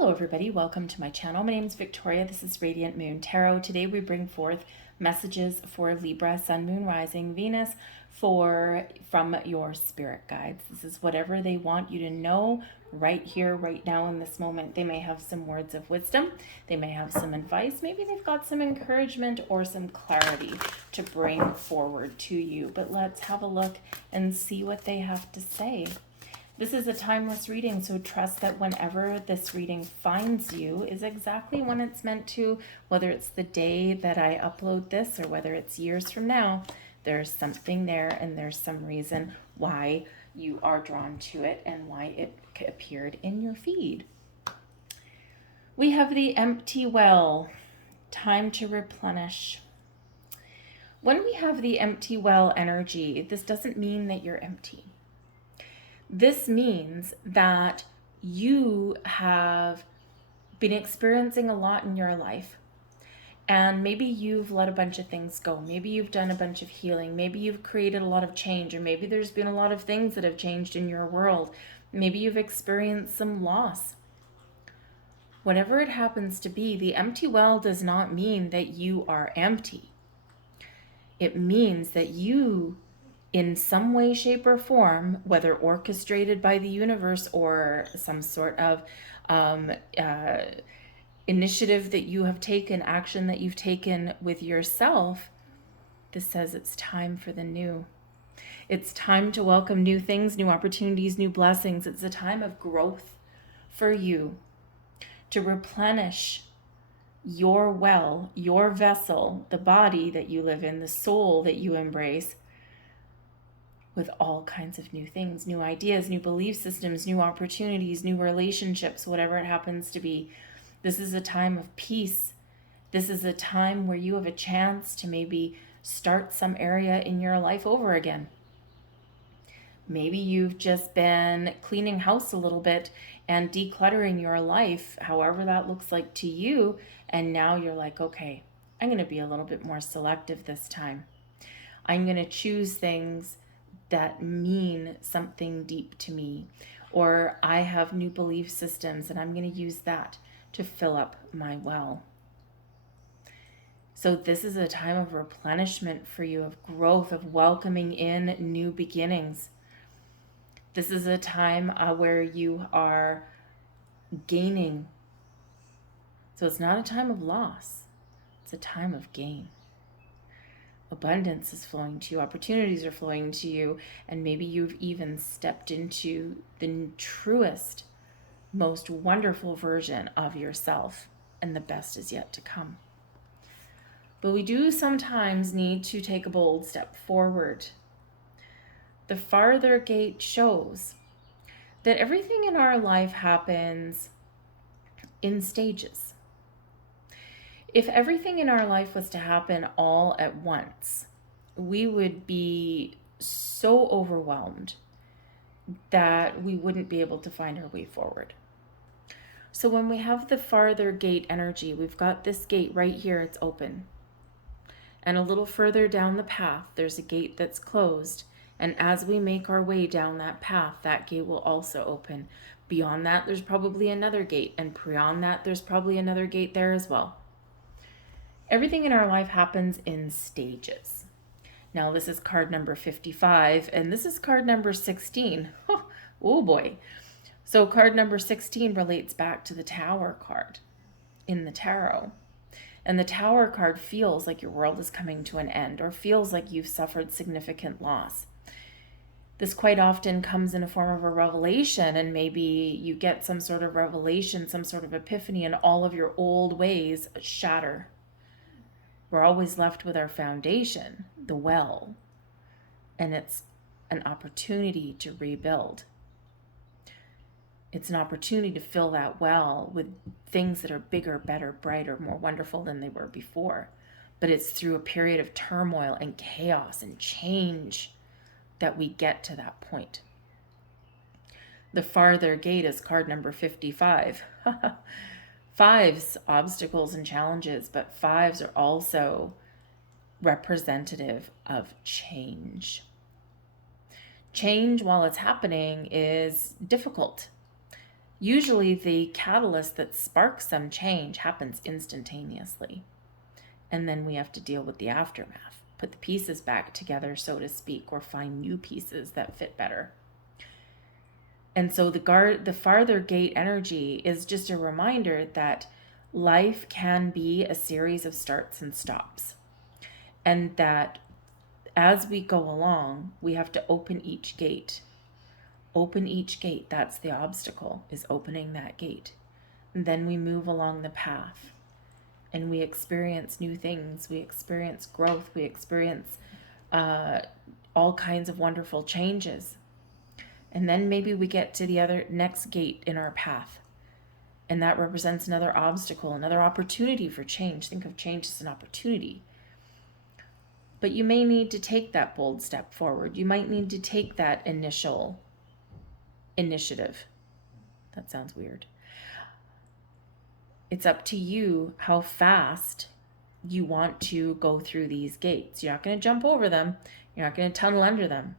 Hello everybody, welcome to my channel. My name is Victoria. This is Radiant Moon Tarot. Today we bring forth messages for Libra, Sun, Moon, Rising, Venus from your spirit guides. This is whatever they want you to know right here, right now in this moment. They may have some words of wisdom. They may have some advice. Maybe they've got some encouragement or some clarity to bring forward to you. But let's have a look and see what they have to say. This is a timeless reading, so trust that whenever this reading finds you is exactly when it's meant to, whether it's the day that I upload this or whether it's years from now, there's something there and there's some reason why you are drawn to it and why it appeared in your feed. We have the empty well, time to replenish. When we have the empty well energy, this doesn't mean that you're empty. This means that you have been experiencing a lot in your life, and maybe you've let a bunch of things go. Maybe you've done a bunch of healing. Maybe you've created a lot of change, or maybe there's been a lot of things that have changed in your world. Maybe you've experienced some loss. Whatever it happens to be, the empty well does not mean that you are empty. It means that you, in some way, shape, or form, whether orchestrated by the universe or some sort of initiative that you have taken, action that you've taken with yourself, this says it's time for the new. It's time to welcome new things, new opportunities, new blessings. It's a time of growth for you to replenish your well, your vessel, the body that you live in, the soul that you embrace, with all kinds of new things, new ideas, new belief systems, new opportunities, new relationships, whatever it happens to be. This is a time of peace. This is a time where you have a chance to maybe start some area in your life over again. Maybe you've just been cleaning house a little bit and decluttering your life, however that looks like to you, and now you're like, okay, I'm going to be a little bit more selective this time. I'm going to choose things that mean something deep to me, or I have new belief systems and I'm going to use that to fill up my well. So this is a time of replenishment for you, of growth, of welcoming in new beginnings. This is a time where you are gaining. So it's not a time of loss, it's a time of gain. Abundance is flowing to you, opportunities are flowing to you, and maybe you've even stepped into the truest, most wonderful version of yourself, and the best is yet to come. But we do sometimes need to take a bold step forward. The farther gate shows that everything in our life happens in stages. If everything in our life was to happen all at once, we would be so overwhelmed that we wouldn't be able to find our way forward. So when we have the farther gate energy, we've got this gate right here, it's open. And a little further down the path, there's a gate that's closed. And as we make our way down that path, that gate will also open. Beyond that, there's probably another gate. And beyond that, there's probably another gate there as well. Everything in our life happens in stages. Now, this is card number 55, and this is card number 16. Oh boy. So card number 16 relates back to the Tower card in the tarot. And the Tower card feels like your world is coming to an end, or feels like you've suffered significant loss. This quite often comes in a form of a revelation, and maybe you get some sort of revelation, some sort of epiphany, and all of your old ways shatter. We're always left with our foundation, the well, and it's an opportunity to rebuild. It's an opportunity to fill that well with things that are bigger, better, brighter, more wonderful than they were before. But it's through a period of turmoil and chaos and change that we get to that point. The farther gate is card number 55. Fives, obstacles and challenges, but fives are also representative of change. Change, while it's happening, is difficult. Usually the catalyst that sparks some change happens instantaneously. And then we have to deal with the aftermath, put the pieces back together, so to speak, or find new pieces that fit better. And so the farther gate energy is just a reminder that life can be a series of starts and stops. And that as we go along, we have to open each gate. Open each gate. That's the obstacle, is opening that gate. And then we move along the path and we experience new things. We experience growth. We experience all kinds of wonderful changes. And then maybe we get to the next gate in our path. And that represents another obstacle, another opportunity for change. Think of change as an opportunity. But you may need to take that bold step forward. You might need to take that initial initiative. That sounds weird. It's up to you how fast you want to go through these gates. You're not going to jump over them. You're not going to tunnel under them.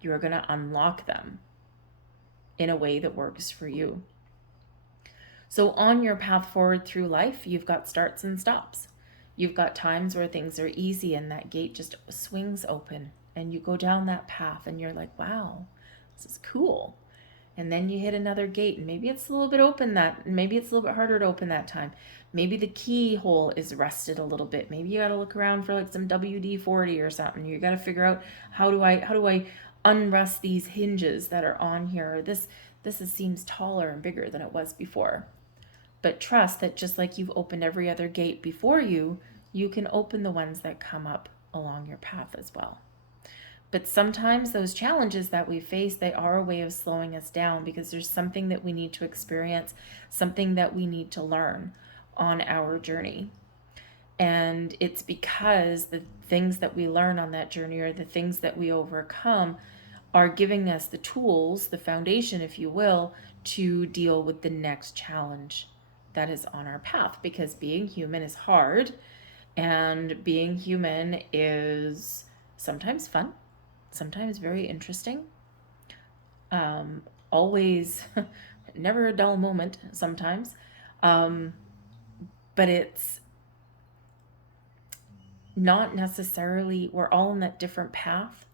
You are going to unlock them in a way that works for you. So on your path forward through life, you've got starts and stops. You've got times where things are easy and that gate just swings open and you go down that path and you're like, wow, this is cool. And then you hit another gate and maybe it's a little bit open maybe it's a little bit harder to open that time. Maybe the keyhole is rusted a little bit. Maybe you got to look around for like some WD-40 or something. You got to figure out how do I unrust these hinges that are on here? Or this seems taller and bigger than it was before. But trust that just like you've opened every other gate before you, you can open the ones that come up along your path as well. But sometimes those challenges that we face, they are a way of slowing us down because there's something that we need to experience, something that we need to learn on our journey. And it's because the things that we learn on that journey or the things that we overcome are giving us the tools, the foundation, if you will, to deal with the next challenge that is on our path. Because being human is hard and being human is sometimes fun, sometimes very interesting, always never a dull moment sometimes, but it's not necessarily, we're all on that different path.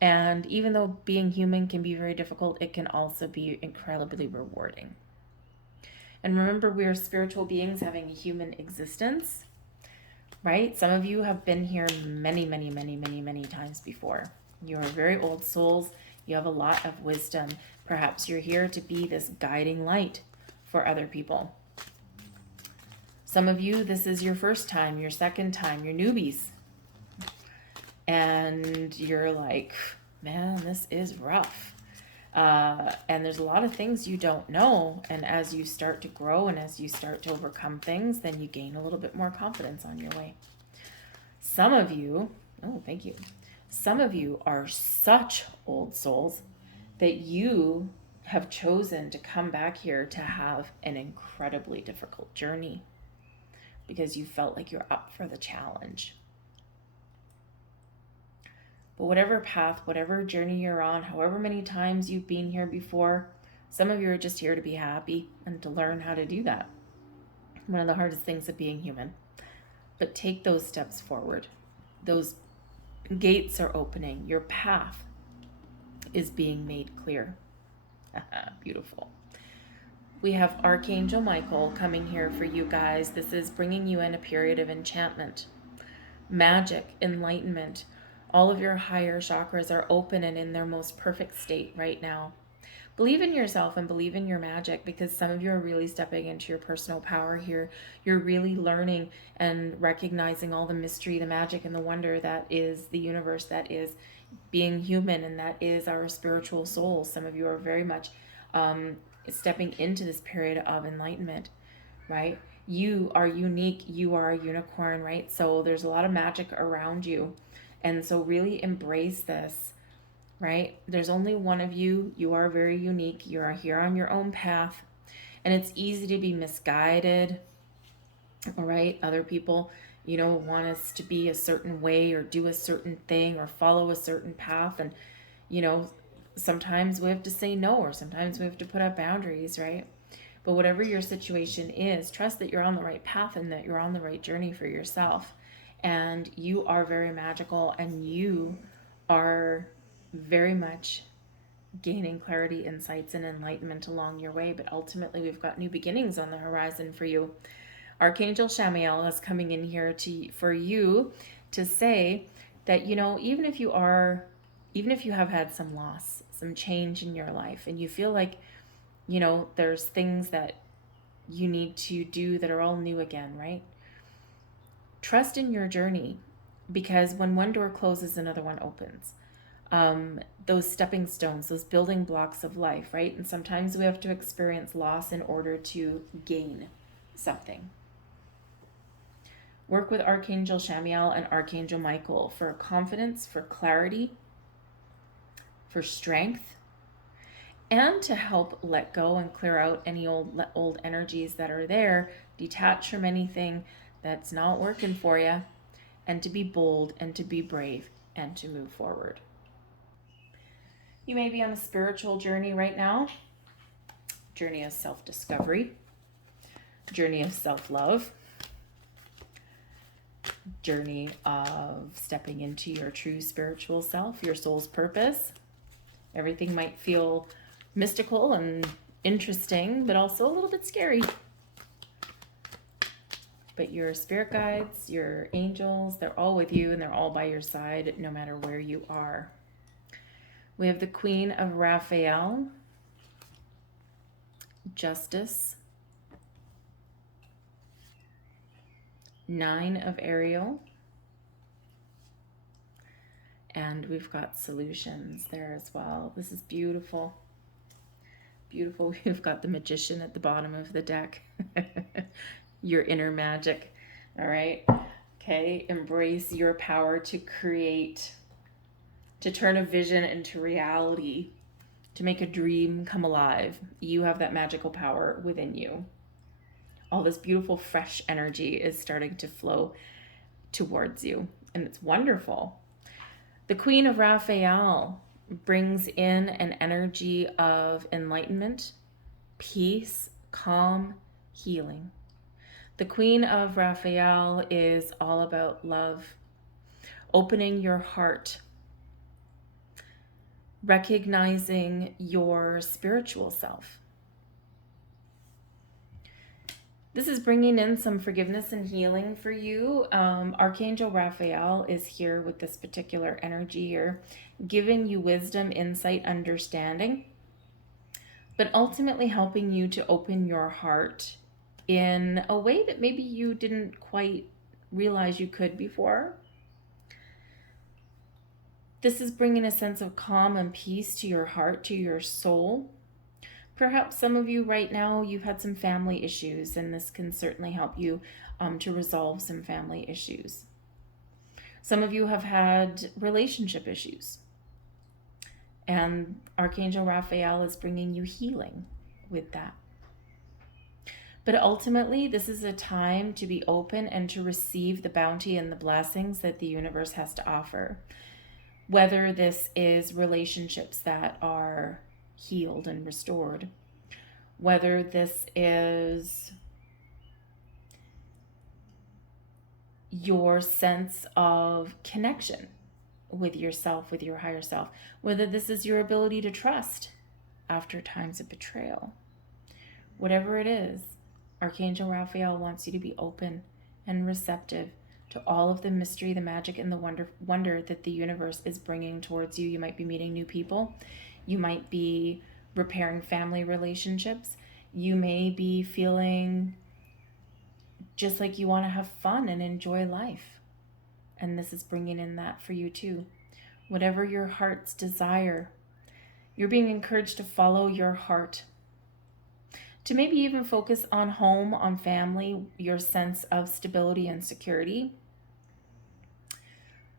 And even though being human can be very difficult, it can also be incredibly rewarding. And remember, we are spiritual beings having a human existence, right? Some of you have been here many, many, many, many, many times before. You are very old souls. You have a lot of wisdom. Perhaps you're here to be this guiding light for other people. Some of you, this is your first time, your second time, you're newbies. And you're like, man, this is rough. And there's a lot of things you don't know. And as you start to grow and as you start to overcome things, then you gain a little bit more confidence on your way. Some of you, oh, thank you. Some of you are such old souls that you have chosen to come back here to have an incredibly difficult journey because you felt like you're up for the challenge. But whatever path, whatever journey you're on, however many times you've been here before, some of you are just here to be happy and to learn how to do that. One of the hardest things of being human. But take those steps forward. Those gates are opening. Your path is being made clear. Beautiful. We have Archangel Michael coming here for you guys. This is bringing you in a period of enchantment, magic, enlightenment. All of your higher chakras are open and in their most perfect state right now. Believe in yourself and believe in your magic, because some of you are really stepping into your personal power here. You're really learning and recognizing all the mystery, the magic, and the wonder that is the universe, that is being human, and that is our spiritual souls. Some of you are very much stepping into this period of enlightenment, right? You are unique. You are a unicorn, right? So there's a lot of magic around you. And so really embrace this, right? There's only one of you. You are very unique. You are here on your own path. And it's easy to be misguided, all right? Other people, want us to be a certain way or do a certain thing or follow a certain path. And, sometimes we have to say no, or sometimes we have to put up boundaries, right? But whatever your situation is, trust that you're on the right path and that you're on the right journey for yourself. And you are very magical, and you are very much gaining clarity, insights, and enlightenment along your way. But ultimately, we've got new beginnings on the horizon for you. Archangel Shamiel is coming in here for you to say that, even if you have had some loss, some change in your life, and you feel like, there's things that you need to do that are all new again, right? Trust in your journey, because when one door closes, another one opens. Those stepping stones, those building blocks of life, right? And sometimes we have to experience loss in order to gain something. Work with Archangel Shamiel and Archangel Michael for confidence, for clarity, for strength, and to help let go and clear out any old energies that are there, detach from anything that's not working for you, and to be bold and to be brave and to move forward. You may be on a spiritual journey right now, journey of self-discovery, journey of self-love, journey of stepping into your true spiritual self, your soul's purpose. Everything might feel mystical and interesting, but also a little bit scary. But your spirit guides, your angels, they're all with you, and they're all by your side no matter where you are. We have the Queen of Raphael, Justice, 9 of Ariel, and we've got Solutions there as well. This is beautiful. Beautiful. We've got the Magician at the bottom of the deck. Your inner magic. All right. Okay. Embrace your power to create, to turn a vision into reality, to make a dream come alive. You have that magical power within you. All this beautiful, fresh energy is starting to flow towards you, and it's wonderful. The Queen of Raphael brings in an energy of enlightenment, peace, calm, healing. The Queen of Raphael is all about love, opening your heart, recognizing your spiritual self. This is bringing in some forgiveness and healing for you. Archangel Raphael is here with this particular energy here, giving you wisdom, insight, understanding, but ultimately helping you to open your heart in a way that maybe you didn't quite realize you could before. This is bringing a sense of calm and peace to your heart, to your soul. Perhaps some of you right now, you've had some family issues, and this can certainly help you to resolve some family issues. Some of you have had relationship issues, and Archangel Raphael is bringing you healing with that. But ultimately, this is a time to be open and to receive the bounty and the blessings that the universe has to offer. Whether this is relationships that are healed and restored, whether this is your sense of connection with yourself, with your higher self, whether this is your ability to trust after times of betrayal. Whatever it is, Archangel Raphael wants you to be open and receptive to all of the mystery, the magic, and the wonder that the universe is bringing towards you. You might be meeting new people. You might be repairing family relationships. You may be feeling just like you want to have fun and enjoy life. And this is bringing in that for you too. Whatever your heart's desire, you're being encouraged to follow your heart. To maybe even focus on home, on family, your sense of stability and security.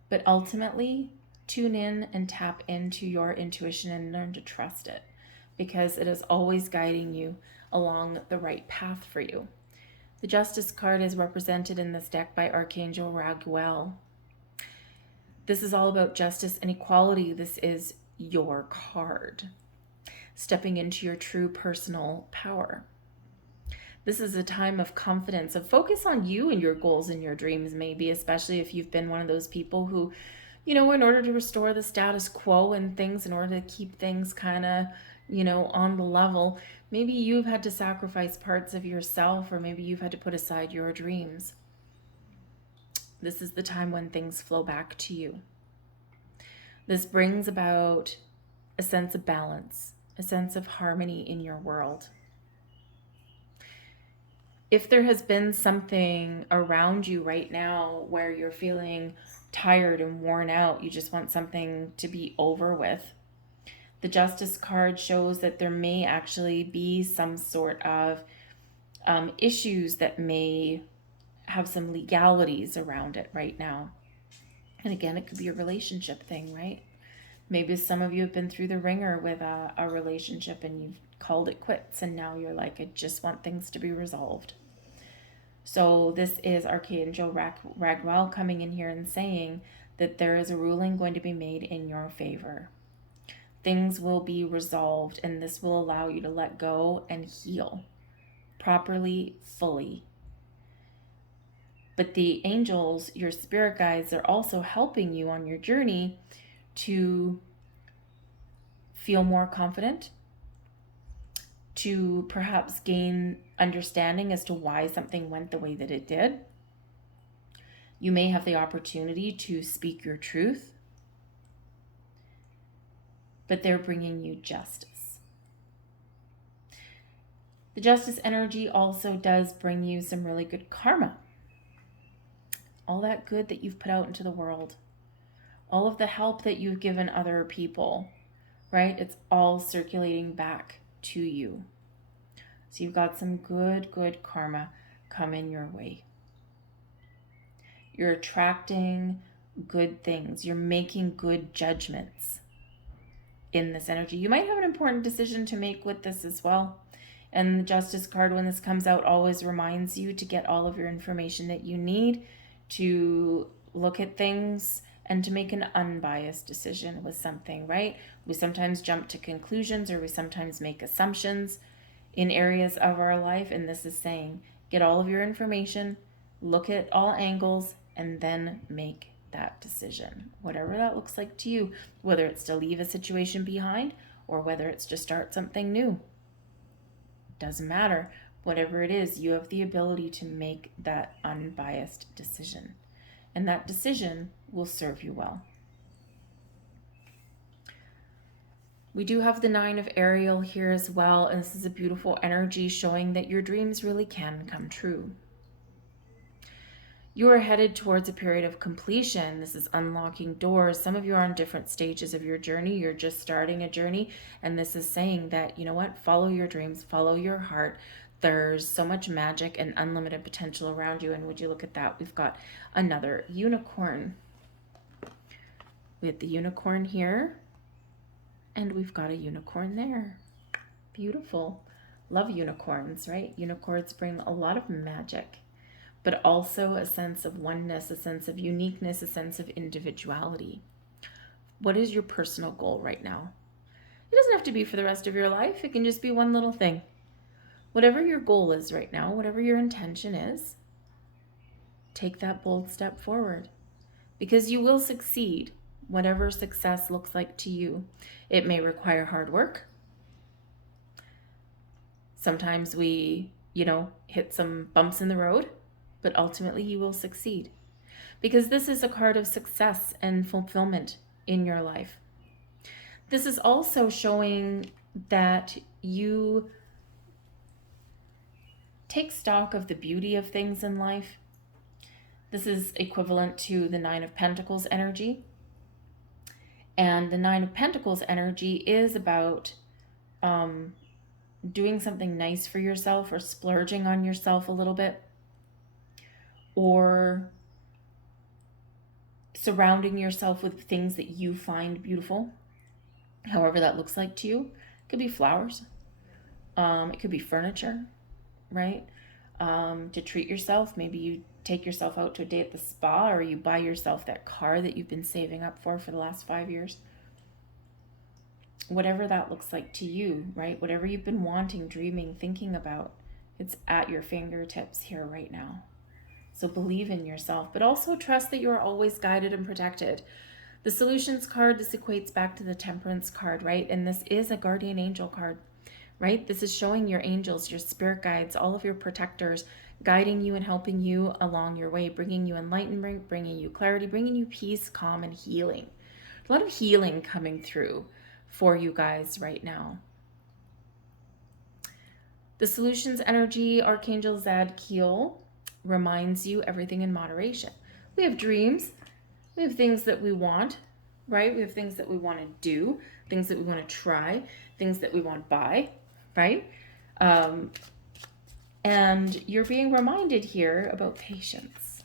But ultimately, tune in and tap into your intuition and learn to trust it, because it is always guiding you along the right path for you. The Justice card is represented in this deck by Archangel Raguel. This is all about justice and equality. This is your card. Stepping into your true personal power. This is a time of confidence, of focus on you and your goals and your dreams, maybe, especially if you've been one of those people who, in order to restore the status quo and things, in order to keep things kind of, on the level, maybe you've had to sacrifice parts of yourself, or maybe you've had to put aside your dreams. This is the time when things flow back to you. This brings about a sense of balance, a sense of harmony in your world. If there has been something around you right now where you're feeling tired and worn out, you just want something to be over with, the Justice card shows that there may actually be some sort of issues that may have some legalities around it right now. And again, it could be a relationship thing, right? Maybe some of you have been through the ringer with a relationship and you've called it quits, and now you're like, I just want things to be resolved. So this is Archangel Raguel coming in here and saying that there is a ruling going to be made in your favor. Things will be resolved, and this will allow you to let go and heal properly, fully. But the angels, your spirit guides, are also helping you on your journey to feel more confident, to perhaps gain understanding as to why something went the way that it did. You may have the opportunity to speak your truth, but they're bringing you justice. The Justice energy also does bring you some really good karma. All that good that you've put out into the world, all of the help that you've given other people, right? It's all circulating back to you. So you've got some good karma coming your way. You're attracting good things. You're making good judgments in this energy. You might have an important decision to make with this as well. And the Justice card, when this comes out, always reminds you to get all of your information that you need to look at things and to make an unbiased decision with something, right? We sometimes jump to conclusions, or we sometimes make assumptions in areas of our life. And this is saying, get all of your information, look at all angles, and then make that decision. Whatever that looks like to you, whether it's to leave a situation behind or whether it's to start something new. Doesn't matter. Whatever it is, you have the ability to make that unbiased decision. And that decision will serve you well. We do have the 9 of Ariel here as well, and this is a beautiful energy showing that your dreams really can come true. You are headed towards a period of completion. This is unlocking doors. Some of you are on different stages of your journey. You're just starting a journey, and this is saying that, you know what, follow your dreams, follow your heart. There's so much magic and unlimited potential around you. And would you look at that? We've got another unicorn. We have the unicorn here, and we've got a unicorn there. Beautiful. Love unicorns, right? Unicorns bring a lot of magic, but also a sense of oneness, a sense of uniqueness, a sense of individuality. What is your personal goal right now? It doesn't have to be for the rest of your life. It can just be one little thing. Whatever your goal is right now, whatever your intention is, take that bold step forward, because you will succeed, whatever success looks like to you. It may require hard work. Sometimes we, hit some bumps in the road, but ultimately you will succeed, because this is a card of success and fulfillment in your life. This is also showing that you take stock of the beauty of things in life. This is equivalent to the 9 of Pentacles energy. And the 9 of Pentacles energy is about doing something nice for yourself, or splurging on yourself a little bit, or surrounding yourself with things that you find beautiful, however that looks like to you. It could be flowers. It could be furniture, right? To treat yourself. Maybe you take yourself out to a day at the spa, or you buy yourself that car that you've been saving up for the last 5 years. whatever that looks like to you, right? Whatever you've been wanting, dreaming, thinking about, it's at your fingertips here right now. So believe in yourself, but also trust that you're always guided and protected. The solutions card, this equates back to the temperance card, right? And this is a guardian angel card, right? This is showing your angels, your spirit guides, all of your protectors, guiding you and helping you along your way, bringing you enlightenment, bringing you clarity, bringing you peace, calm, and healing. A lot of healing coming through for you guys right now. The solutions energy, Archangel Zadkiel, reminds you everything in moderation. We have dreams. We have things that we want, right? We have things that we want to do, things that we want to try, things that we want to buy, right? And you're being reminded here about patience.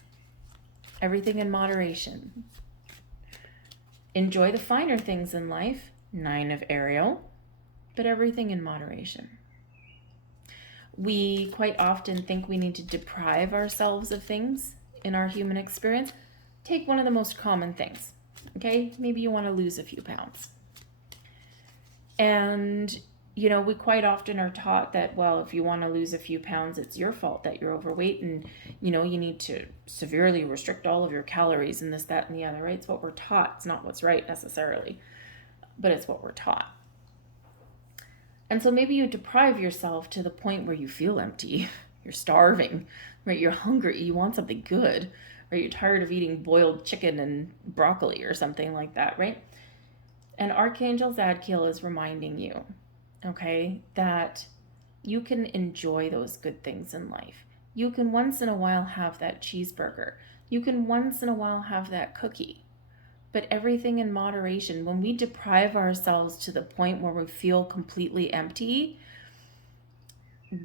Everything in moderation. Enjoy the finer things in life, 9 of Ariel, but everything in moderation. We quite often think we need to deprive ourselves of things in our human experience. Take one of the most common things, okay? Maybe you want to lose a few pounds. And, you know, we quite often are taught that, well, if you want to lose a few pounds, it's your fault that you're overweight and, you know, you need to severely restrict all of your calories and this, that, and the other, right? It's what we're taught. It's not what's right necessarily, but it's what we're taught. And so maybe you deprive yourself to the point where you feel empty, you're starving, right? You're hungry, you want something good, right? You're tired of eating boiled chicken and broccoli or something like that, right? And Archangel Zadkiel is reminding you, okay, that you can enjoy those good things in life. You can once in a while have that cheeseburger. You can once in a while have that cookie. But everything in moderation. When we deprive ourselves to the point where we feel completely empty,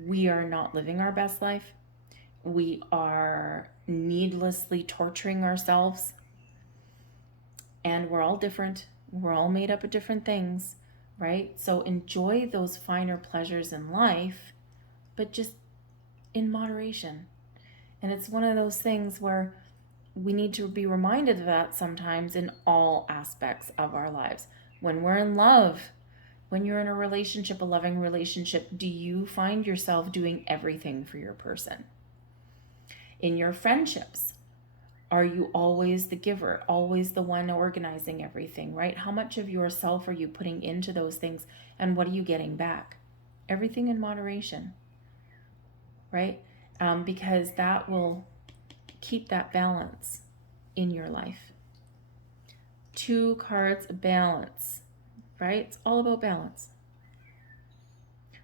we are not living our best life. We are needlessly torturing ourselves. And we're all different. We're all made up of different things, right? So enjoy those finer pleasures in life, but just in moderation. And it's one of those things where we need to be reminded of that sometimes in all aspects of our lives. When we're in love, when you're in a relationship, a loving relationship, do you find yourself doing everything for your person? In your friendships, are you always the giver, always the one organizing everything, right? How much of yourself are you putting into those things and what are you getting back? Everything in moderation, right? Because that will keep that balance in your life. 2 cards, balance, right? It's all about balance.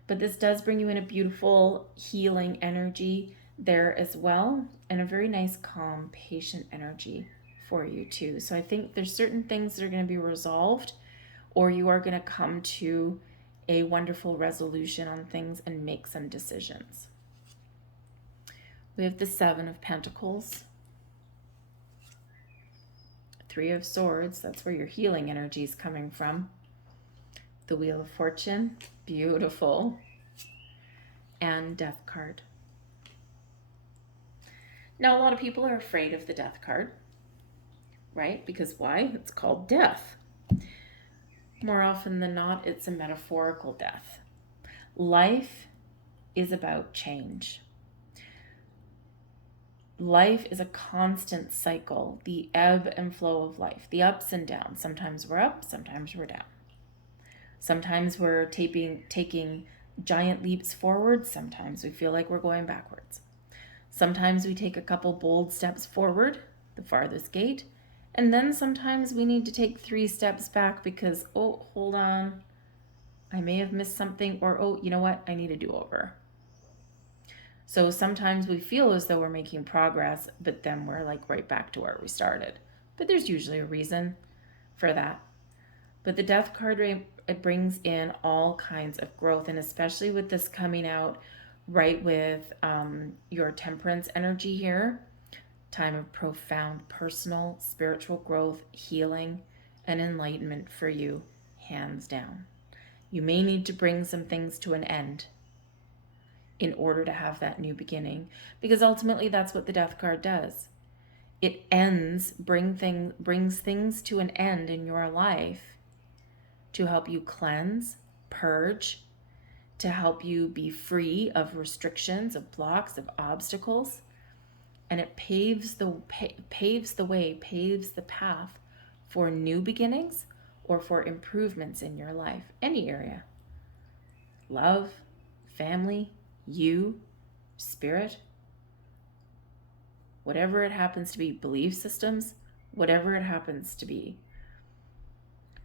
But this does bring you in a beautiful healing energy there as well, and a very nice, calm, patient energy for you too. So I think there's certain things that are going to be resolved, or you are going to come to a wonderful resolution on things and make some decisions. We have the 7 of Pentacles, 3 of Swords, that's where your healing energy is coming from. The Wheel of Fortune, beautiful, and Death card. Now, a lot of people are afraid of the Death card, right? Because why? It's called death. More often than not, it's a metaphorical death. Life is about change. Life is a constant cycle, the ebb and flow of life, the ups and downs. Sometimes we're up, sometimes we're down. Sometimes we're taking giant leaps forward. Sometimes we feel like we're going backwards. Sometimes we take a couple bold steps forward, the farthest gate, and then sometimes we need to take 3 steps back because, oh, hold on, I may have missed something, or, oh, you know what, I need a do-over. So sometimes we feel as though we're making progress, but then we're like right back to where we started. But there's usually a reason for that. But the Death card, it brings in all kinds of growth, and especially with this coming out right with your Temperance energy here, time of profound personal, spiritual growth, healing, and enlightenment for you, hands down. You may need to bring some things to an end in order to have that new beginning, because ultimately that's what the Death card does. It brings things to an end in your life to help you cleanse, purge, to help you be free of restrictions, of blocks, of obstacles. And it paves the way, paves the path for new beginnings or for improvements in your life, any area. Love, family, you, spirit, whatever it happens to be, belief systems, whatever it happens to be.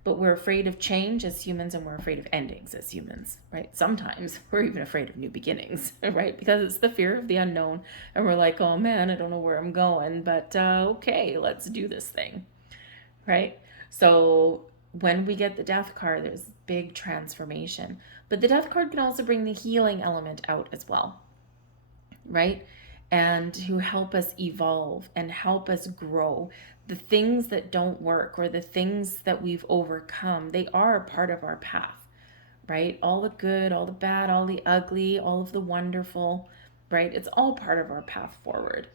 But we're afraid of change as humans, and we're afraid of endings as humans, right? Sometimes we're even afraid of new beginnings, right? Because it's the fear of the unknown. And we're like, oh man, I don't know where I'm going, but okay, let's do this thing, right? So when we get the death card, there's big transformation. But the death card can also bring the healing element out as well, right? And to help us evolve and help us grow. The things that don't work or the things that we've overcome, they are a part of our path, right? All the good, all the bad, all the ugly, all of the wonderful, right? It's all part of our path forward.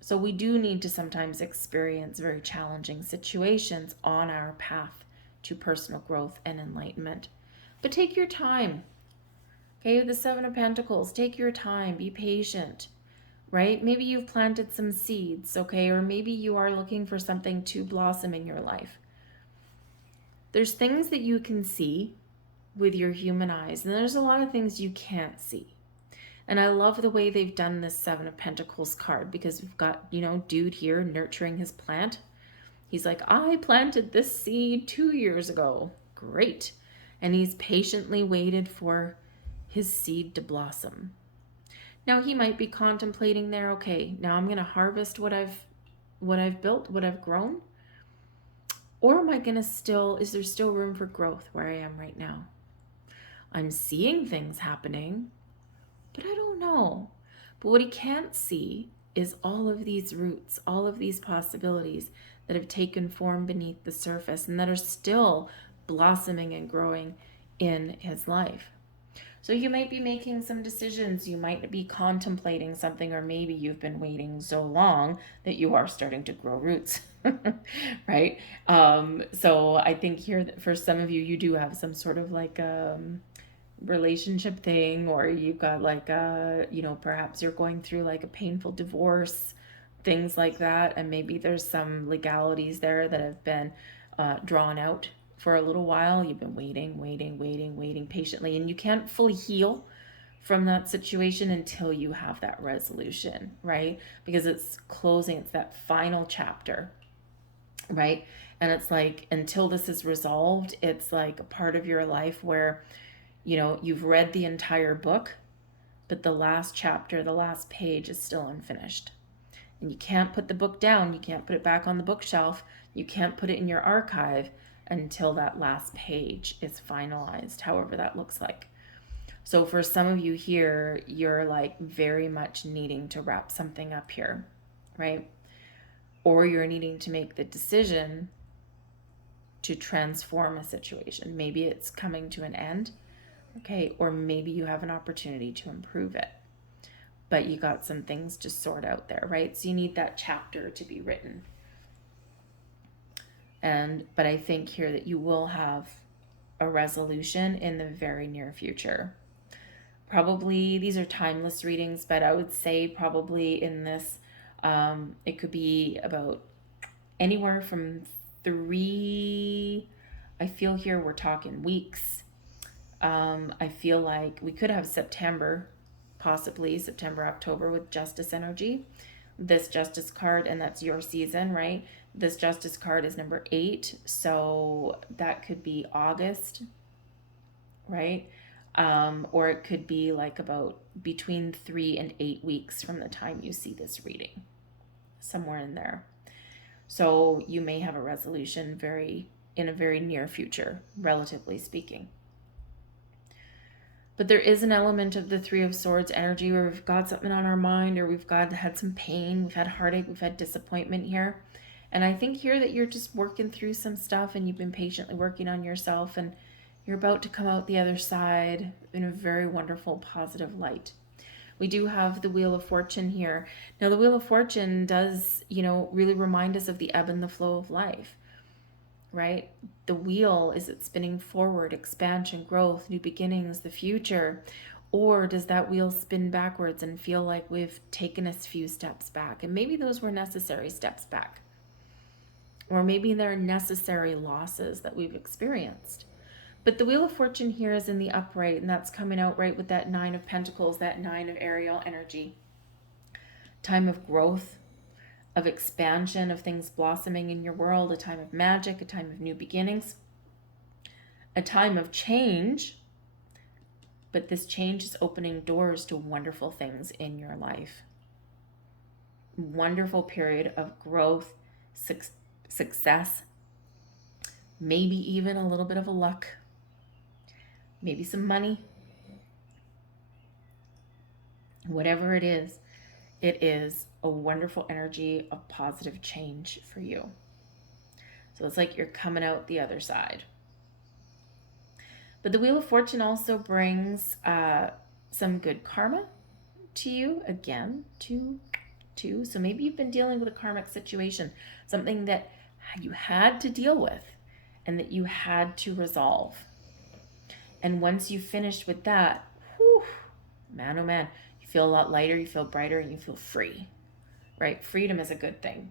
So we do need to sometimes experience very challenging situations on our path to personal growth and enlightenment. But take your time. Okay, the Seven of Pentacles, take your time, be patient. Right? Maybe you've planted some seeds, okay? Or maybe you are looking for something to blossom in your life. There's things that you can see with your human eyes, and there's a lot of things you can't see. And I love the way they've done this Seven of Pentacles card, because we've got, dude here nurturing his plant. He's like, I planted this seed 2 years ago. Great. And he's patiently waited for his seed to blossom. Now he might be contemplating there, okay, now I'm going to harvest what I've built, what I've grown. Or am I going to is there still room for growth where I am right now? I'm seeing things happening, but I don't know. But what he can't see is all of these roots, all of these possibilities that have taken form beneath the surface and that are still blossoming and growing in his life. So you might be making some decisions, you might be contemplating something, or maybe you've been waiting so long that you are starting to grow roots, right? So I think here that for some of you, you do have some sort of like relationship thing, or you've got like perhaps you're going through like a painful divorce, things like that, and maybe there's some legalities there that have been drawn out for a little while. You've been waiting patiently, and you can't fully heal from that situation until you have that resolution, right? Because it's closing, it's that final chapter, right? And it's like, until this is resolved, it's like a part of your life where, you've read the entire book, but the last chapter, the last page is still unfinished. And you can't put the book down, you can't put it back on the bookshelf, you can't put it in your archive until that last page is finalized, however that looks like. So for some of you here, you're like very much needing to wrap something up here, right? Or you're needing to make the decision to transform a situation. Maybe it's coming to an end, okay? Or maybe you have an opportunity to improve it, but you got some things to sort out there, right? So you need that chapter to be written. But I think here that you will have a resolution in the very near future. Probably, these are timeless readings, but I would say probably in this, it could be about anywhere from 3, I feel here we're talking weeks. I feel like we could have September, possibly September, October with Justice energy. This Justice card, and that's your season, right? This Justice card is number 8, so that could be August, right? Or it could be like about between 3 and 8 weeks from the time you see this reading, somewhere in there. So you may have a resolution in a very near future, relatively speaking. But there is an element of the Three of Swords energy where we've got something on our mind, or we've had some pain, we've had heartache, we've had disappointment here. And I think here that you're just working through some stuff, and you've been patiently working on yourself, and you're about to come out the other side in a very wonderful, positive light. We do have the Wheel of Fortune here. Now, the Wheel of Fortune does, really remind us of the ebb and the flow of life. right? The wheel, is it spinning forward, expansion, growth, new beginnings, the future? Or does that wheel spin backwards and feel like we've taken a few steps back? And maybe those were necessary steps back. Or maybe they're necessary losses that we've experienced. But the Wheel of Fortune here is in the upright, and that's coming out right with that Nine of Pentacles, that Nine of Ariel energy. Time of growth, of expansion, of things blossoming in your world, a time of magic, a time of new beginnings, a time of change. But this change is opening doors to wonderful things in your life. Wonderful period of growth, success, maybe even a little bit of a luck, maybe some money. Whatever it is a wonderful energy of positive change for you. So it's like you're coming out the other side. But the Wheel of Fortune also brings some good karma to you. Again, two. So maybe you've been dealing with a karmic situation, something that you had to deal with and that you had to resolve. And once you finished with that, whew, man, oh man, you feel a lot lighter, you feel brighter, and you feel free, right? Freedom is a good thing.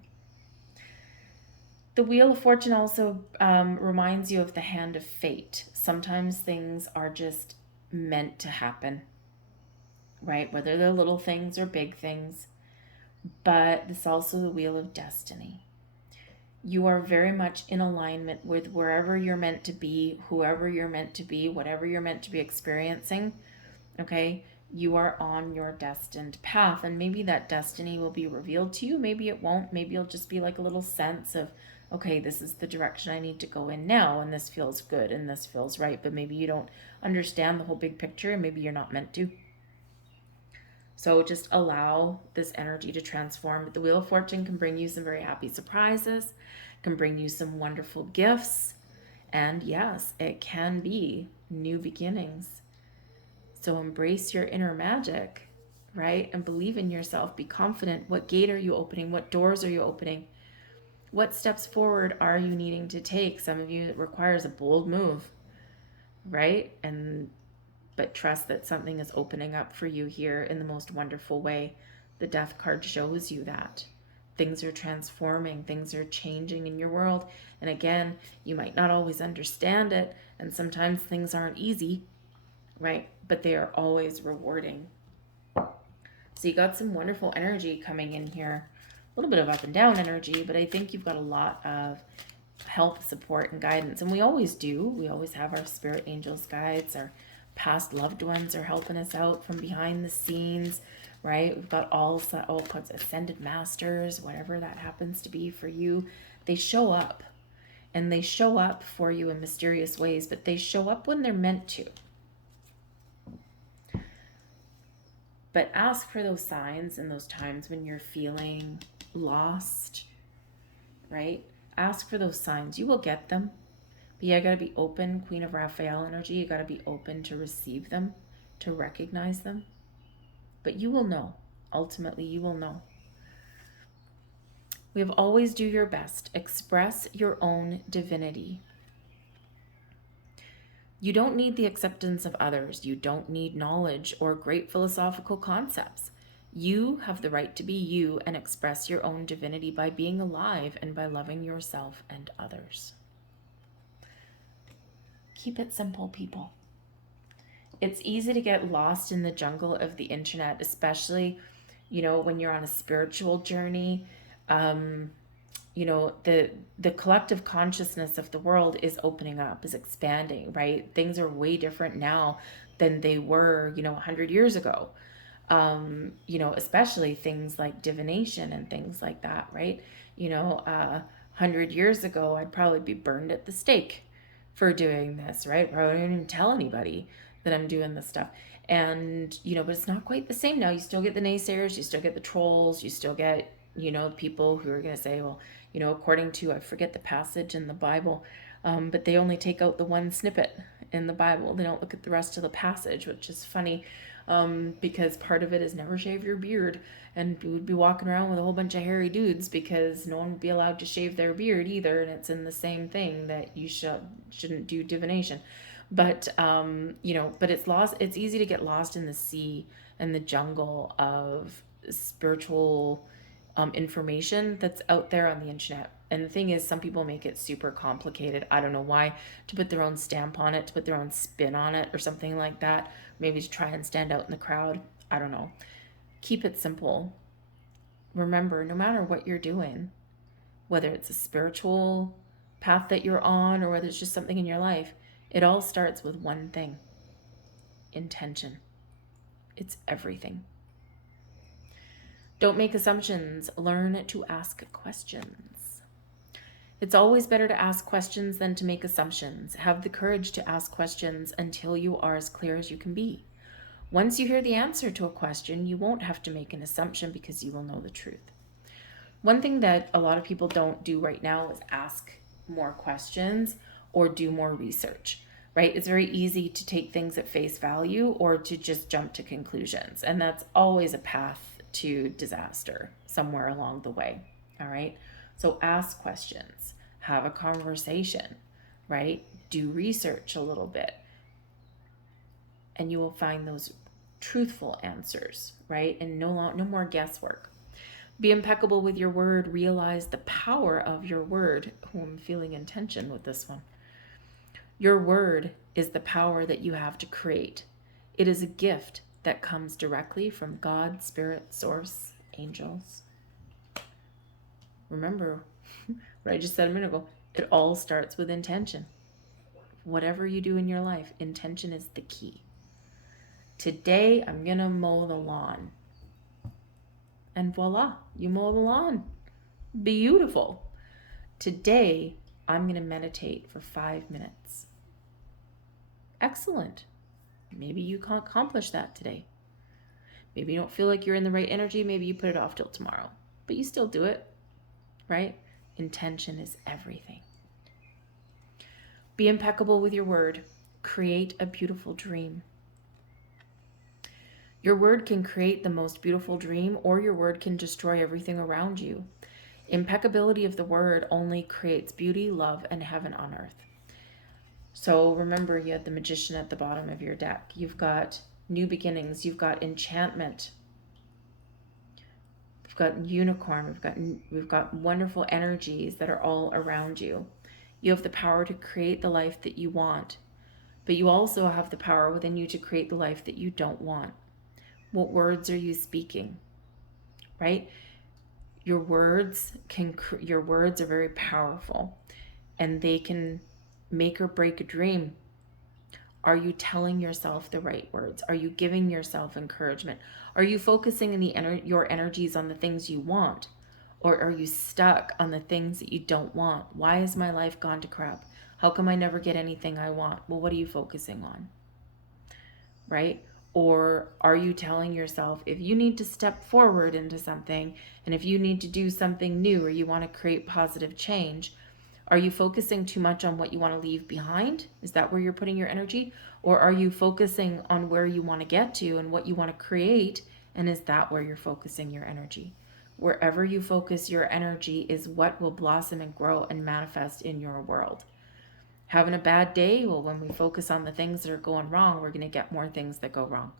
The Wheel of Fortune also reminds you of the hand of fate. Sometimes things are just meant to happen, right? Whether they're little things or big things. But it's also the Wheel of Destiny. You are very much in alignment with wherever you're meant to be, whoever you're meant to be, whatever you're meant to be experiencing, okay? You are on your destined path, and maybe that destiny will be revealed to you. Maybe it won't. Maybe it'll just be like a little sense of, okay, this is the direction I need to go in now, and this feels good, and this feels right, but maybe you don't understand the whole big picture, and maybe you're not meant to. So just allow this energy to transform. The Wheel of Fortune can bring you some very happy surprises, can bring you some wonderful gifts, and yes, it can be new beginnings. So embrace your inner magic, right? And believe in yourself. Be confident. What gate are you opening? What doors are you opening? What steps forward are you needing to take? Some of you, it requires a bold move, right? But trust that something is opening up for you here in the most wonderful way. The Death card shows you that. Things are transforming, things are changing in your world. And again, you might not always understand it, and sometimes things aren't easy, right? But they are always rewarding. So you got some wonderful energy coming in here. A little bit of up and down energy, but I think you've got a lot of help, support, and guidance. And we always do. We always have our spirit angels, guides, our past loved ones are helping us out from behind the scenes, right? We've got all kinds of ascended masters, whatever that happens to be for you. They show up, and they show up for you in mysterious ways, but they show up when they're meant to. But ask for those signs in those times when you're feeling lost, right? Ask for those signs. You will get them. But you got to be open, Queen of Raphael energy. You got to be open to receive them, to recognize them. But you will know. Ultimately, you will know. We have always do your best. Express your own divinity. You don't need the acceptance of others. You don't need knowledge or great philosophical concepts. You have the right to be you and express your own divinity by being alive and by loving yourself and others. Keep it simple, people. It's easy to get lost in the jungle of the internet, especially, when you're on a spiritual journey. The collective consciousness of the world is opening up, is expanding, right? Things are way different now than they were, 100 years ago. Especially things like divination and things like that, right? 100 years ago, I'd probably be burned at the stake for doing this, right? Or I wouldn't even tell anybody that I'm doing this stuff. And, but it's not quite the same now. You still get the naysayers, you still get the trolls, you still get, people who are going to say, well, according to, I forget the passage in the Bible, but they only take out the one snippet in the Bible. They don't look at the rest of the passage, which is funny. because part of it is never shave your beard, and you would be walking around with a whole bunch of hairy dudes because no one would be allowed to shave their beard either, and it's in the same thing that you shouldn't do divination. But but it's easy to get lost in the sea and the jungle of spiritual information that's out there on the internet. And the thing is, some people make it super complicated. I don't know why, to put their own stamp on it, to put their own spin on it or something like that. Maybe to try and stand out in the crowd. I don't know. Keep it simple. Remember, no matter what you're doing, whether it's a spiritual path that you're on or whether it's just something in your life, it all starts with one thing: intention. It's everything. Don't make assumptions. Learn to ask questions. It's always better to ask questions than to make assumptions. Have the courage to ask questions until you are as clear as you can be. Once you hear the answer to a question, you won't have to make an assumption because you will know the truth. One thing that a lot of people don't do right now is ask more questions or do more research, right? It's very easy to take things at face value or to just jump to conclusions. And that's always a path to disaster somewhere along the way. All right. So ask questions, have a conversation, right? Do research a little bit, and you will find those truthful answers, right? And no more guesswork. Be impeccable with your word. Realize the power of your word. Oh, I'm feeling intention with this one. Your word is the power that you have to create. It is a gift that comes directly from God, Spirit, Source, angels. Remember what I just said a minute ago. It all starts with intention. Whatever you do in your life, intention is the key. Today, I'm going to mow the lawn. And voila, you mow the lawn. Beautiful. Today, I'm going to meditate for 5 minutes. Excellent. Maybe you can't accomplish that today. Maybe you don't feel like you're in the right energy. Maybe you put it off till tomorrow. But you still do it, right? Intention is everything. Be impeccable with your word. Create a beautiful dream. Your word can create the most beautiful dream, or your word can destroy everything around you. Impeccability of the word only creates beauty, love, and heaven on earth. So remember, you had the Magician at the bottom of your deck. You've got new beginnings. You've got enchantment. We've got unicorn. We've got wonderful energies that are all around you. You have the power to create the life that you want, but you also have the power within you to create the life that you don't want. What words are you speaking? Right? Your words are very powerful, and they can make or break a dream. Are you telling yourself the right words? Are you giving yourself encouragement? Are you focusing your energies on the things you want? Or are you stuck on the things that you don't want? Why has my life gone to crap? How come I never get anything I want? Well, what are you focusing on? Right? Or are you telling yourself, if you need to step forward into something, and if you need to do something new, or you want to create positive change, are you focusing too much on what you want to leave behind? Is that where you're putting your energy? Or are you focusing on where you want to get to and what you want to create? And is that where you're focusing your energy? Wherever you focus your energy is what will blossom and grow and manifest in your world. Having a bad day? Well, when we focus on the things that are going wrong, we're going to get more things that go wrong.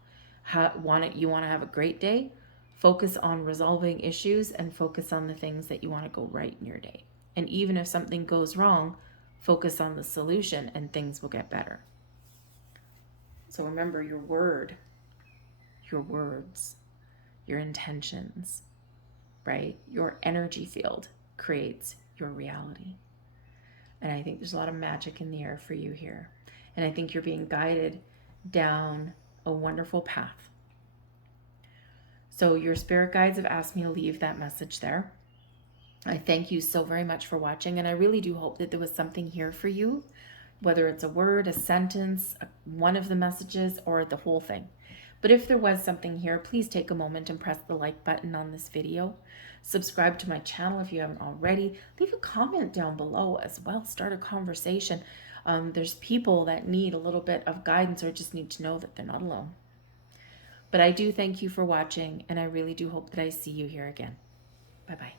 You want to have a great day? Focus on resolving issues and focus on the things that you want to go right in your day. And even if something goes wrong, focus on the solution and things will get better. So remember, your word, your words, your intentions, right? Your energy field creates your reality. And I think there's a lot of magic in the air for you here. And I think you're being guided down a wonderful path. So your spirit guides have asked me to leave that message there. I thank you so very much for watching, and I really do hope that there was something here for you, whether it's a word, a sentence, one of the messages, or the whole thing. But if there was something here, please take a moment and press the like button on this video. Subscribe to my channel if you haven't already. Leave a comment down below as well. Start a conversation. There's people that need a little bit of guidance or just need to know that they're not alone. But I do thank you for watching, and I really do hope that I see you here again. Bye-bye.